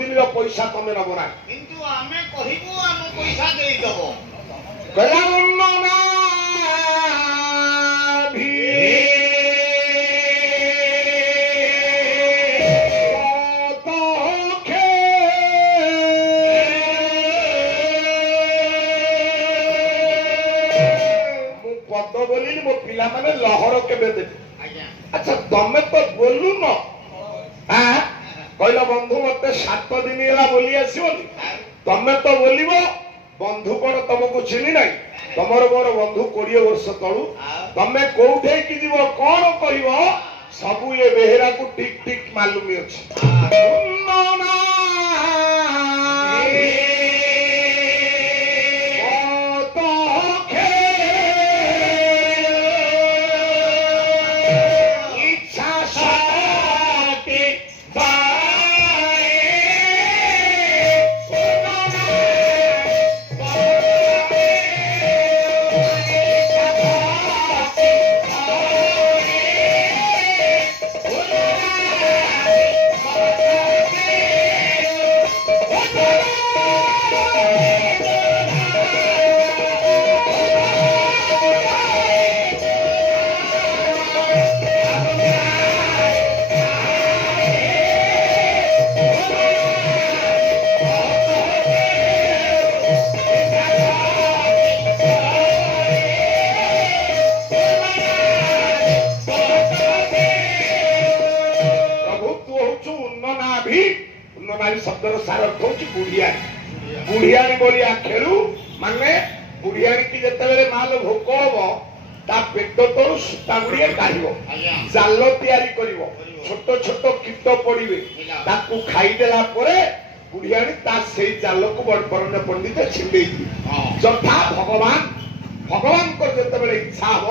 ଦିନର ପଇସା ତମେ ନବ ନା କିନ୍ତୁ ଆମେ କହିବୁ ଆମ ପଇସା ଦେଇଦବ କହିଲା ନା ପଦ ବୋଲିଲି ମୋ ପିଲାମାନେ ଲହର କେବେ ଦେବେ ଆଚ୍ଛା ତମେ ତ ବୋଲୁନ କହିଲ ବନ୍ଧୁ ମତେ 7 ଦିନ ହେଲା ବୋଲି ଆସିବନି ତମେ ତ ବୋଲିବ ବନ୍ଧୁ କଣ ତମକୁ ଚିହ୍ନି ନାହିଁ ତମର ମୋର ବନ୍ଧୁ 20 ବର୍ଷ ତଳୁ ତମେ କୋଉଠେଇକି ଯିବ କଣ କହିବ ସବୁ ଏ ବେହେରାକୁ ଠିକ ଠିକ ମାଲୁମି ଅଛି ଶବ୍ଦର ସାର ଅର୍ଥ ହଉଛି ବୁଢିଆଣୀ ବୁଢିଆଣୀ ବୋଲି ଆଖେରୁ ମାନେ ବୁଢିଆଣୀ କି ଯେତେବେଳେ ମାଲ ଭୋକ ହବ ତା ପେଟ ତଳୁ ସୂତା ଗୁଡିଏ କାଢିବ ଜାଲ ତିଆରି କରିବ ଛୋଟ ଛୋଟ କୀଟ ପଡିବେ ତାକୁ ଖାଇଦେଲା ପରେ ବୁଢିଆଣୀ ତା ସେଇ ଜାଲକୁ ବରଣ୍ୟ ପଣ୍ଡିତ ଛିଣ୍ଡେଇ ଦିଏ ଯଥା ଭଗବାନଙ୍କର ଯେତେବେଳେ ଇଚ୍ଛା ହବ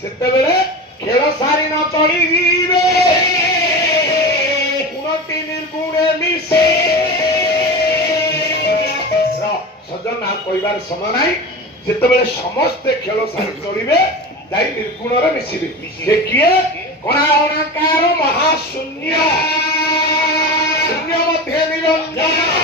ସେତେବେଳେ ଖେଳ ସାରି ନ ଚଳିଯିବେ ସଜନା କହିବାର ସମୟ ନାହିଁ ଯେତେବେଳେ ସମସ୍ତେ ଖେଳ ସାରି ଚଳିବେ ଯାଇ ନିର୍ଗୁଣରେ ମିଶିବେ ସେ କିଏ କଣା ଅଣାକାର ମହାଶୂନ୍ୟ ଶୂନ୍ୟ ମଧ୍ୟରେ ନିରଞ୍ଜନ